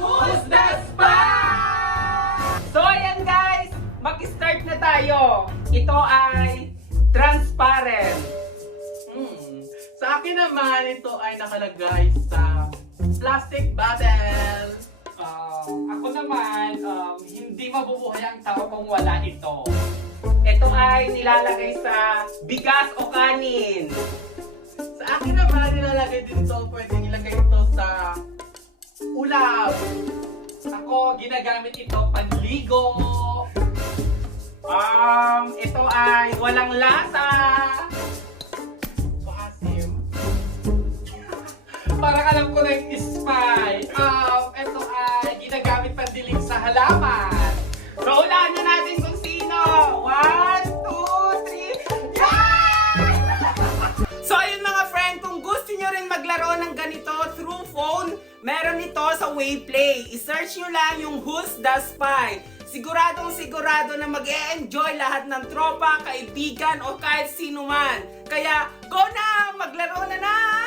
Who's the Spy? So ayan guys, mag-start na tayo. Ito ay transparent. Sa akin naman, ito ay nakalagay sa plastic bottle. Ako naman, hindi mabubuhay ang tao kung wala ito. Ito ay nilalagay sa bigas o kanin. Sa akin naman, nilalagay din ito, pwedeng ilagay ito sa ulam. Ako, ginagamit ito panligo. Ito ay walang lasa. Maasim. Parang alam ko na yung spy. Ito ay ginagamit pandilig sa halaman. So ulaan na natin kung sino. 1, 2, 3. So ayun mga friend, kung gusto nyo rin maglaro ng ganito through phone, meron ito sa Wayplay. I-search nyo lang yung Who's the Spy. Siguradong sigurado na mag-e-enjoy lahat ng tropa, kaibigan o kahit sino man. Kaya go na! Maglaro na!